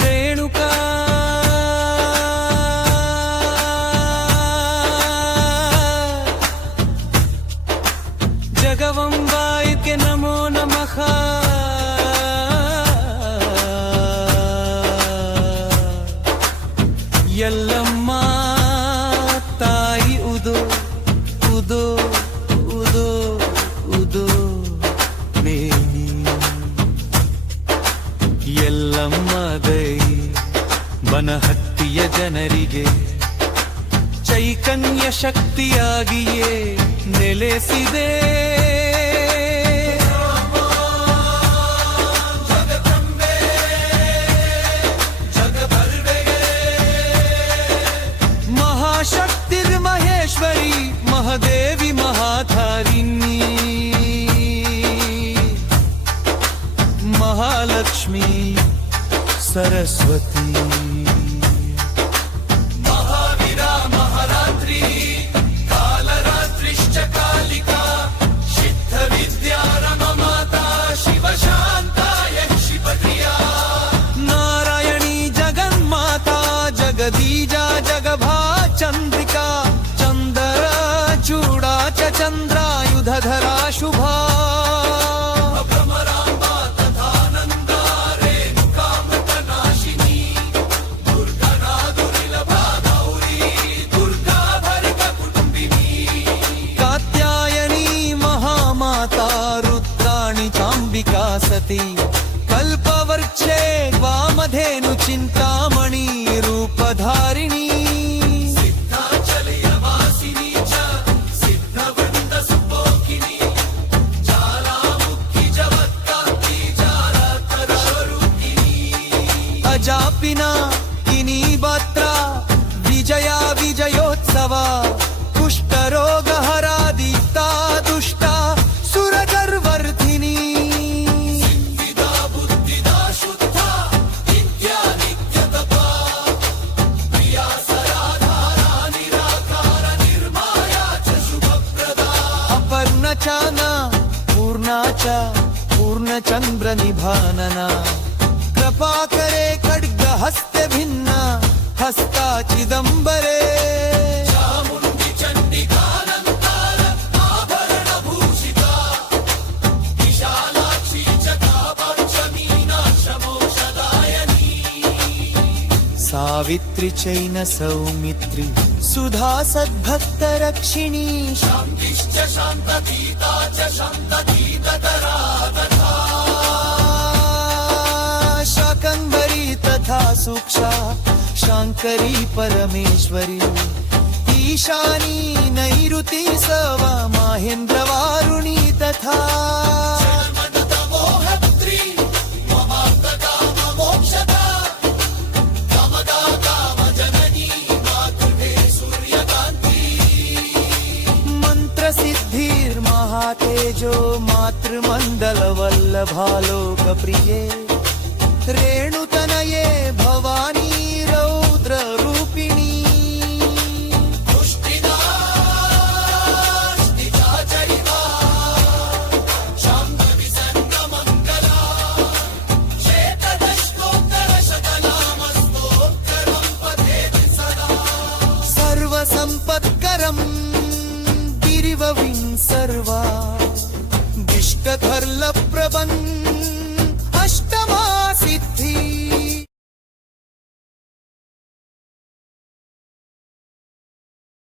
ರೇಣುಕಾ ಜಗವಂಬಾಯಿಗೆ ನಮೋ ನಮಃ. ಎಲ್ಲಮ್ಮ ತಾಯಿ ಉದೋ ಉದೋ ಉದೋ ಉದೋ ನೇನಿ. ಎಲ್ಲಮ್ಮ ದೈ ಬನಹಟ್ಟಿಯ ಜನರಿಗೆ ಚೈತನ್ಯ ಶಕ್ತಿಯಾಗಿಯೇ ನೆಲೆಸಿದೆ. ಮಹೇಶ್ವರಿ ಮಹಾದೇವಿ ಮಹಾಧಾರಿಣಿ ಮಹಾಲಕ್ಷ್ಮಿ ಸರಸ್ವತಿ ಮಹಾವೀರ ಮಹಾರಾತ್ರಿ ಕಾಲರಾತ್ರಿಶ್ಚ ಕಾಲಿಕಾ ಸಿದ್ಧ ವಿದ್ಯಾ ರಮ ಮಾತಾ ಶಿವ ಶಾಂತಾಯ ಕ್ಷಿಪತ್ರಿಯಾ ನಾರಾಯಣಿ ಜಗನ್ಮಾತಾ ಜಗದೀಜಾ ಜಗಭಾ ಚಂದ್ರಿಕಾ ಚಂದರ ಚೂಡಾ ಚ ಚಂದ್ರಾಯುಧಧರಾ ಶುಭಾ ಭ್ರಮರಾಂಬಾ ತಥಾನಂದಾ ರೇಣುಕಾಮೃತನಾಶಿನಿ ದುರ್ಗಾ ದುರ್ಲಭಾ ಗೌರಿ ದುರ್ಗಾ ಭರಿತ ಕುಟುಂಬಿನಿ ಕಾತ್ಯಾಯನಿ ಮಹಾಮಾತಾ ರುದ್ರಾಣಿ ಚಾಂಬಿಕಾ ಸತಿ ಕಲ್ಪವೃಕ್ಷೇ ವಾಮಧೇನು ಚಿಂತಾಮಣಿ ರೂಪಧಾರಿಣಿ ಜಾಪಿನ ಕಿನಿ ಬಾತ್ರ ವಿಜಯ ವಿಜಯೋತ್ಸವ ಕುಷ್ಠರೋಗ ಹರಾದಿತಾ ದುಷ್ಟ ಸುರಗರ್ವರ್ಧಿನಿ ಸಿದ್ಧಿದಾ ಬುದ್ಧಿದಾ ಶುದ್ಧ ನಿತ್ಯ ನಿತ್ಯತಪ ಪ್ರಿಯಾ ಸರಾಧಾರ ನಿರಾಕಾರ ನಿರ್ಮಾಯ ಚ ಶುಭಪ್ರದಾ ಅಪರ್ಣಚಾನ ಪೂರ್ಣಾಚ ಪೂರ್ಣಚಂದ್ರ ನಿಭಾನನ कृपाकरे खड्ग हस्ते भिन्न हस्ता चिदंबरे चामुंडी चंडिकालंकार आभरण भूषिता विशालाक्षी चकापांच मीनाक्षमोषदायनी सावित्री चैन सौमित्री सुधा सद्भक्त रक्षिणी शांतिश्च शांततीता च शांततीतरा तथा शाकंभरी तथा सूक्षा शांकरी परमेश्वरी ईशानी नैऋति सवा माहेंद्र वारुणी तथा मंत्र सिद्धिर महातेजो मातृमंडल वल्लभालोक प्रिये रेणुतनये भवानी रौद्र रूपिणी पुष्टिदा निजाचरिता शाम्भवी संगमंगला चेतदशकोत्तर शतनामस्तोत्तरं पठेत् सदा सर्वसम्पत्करं गिरिवविं सर्वा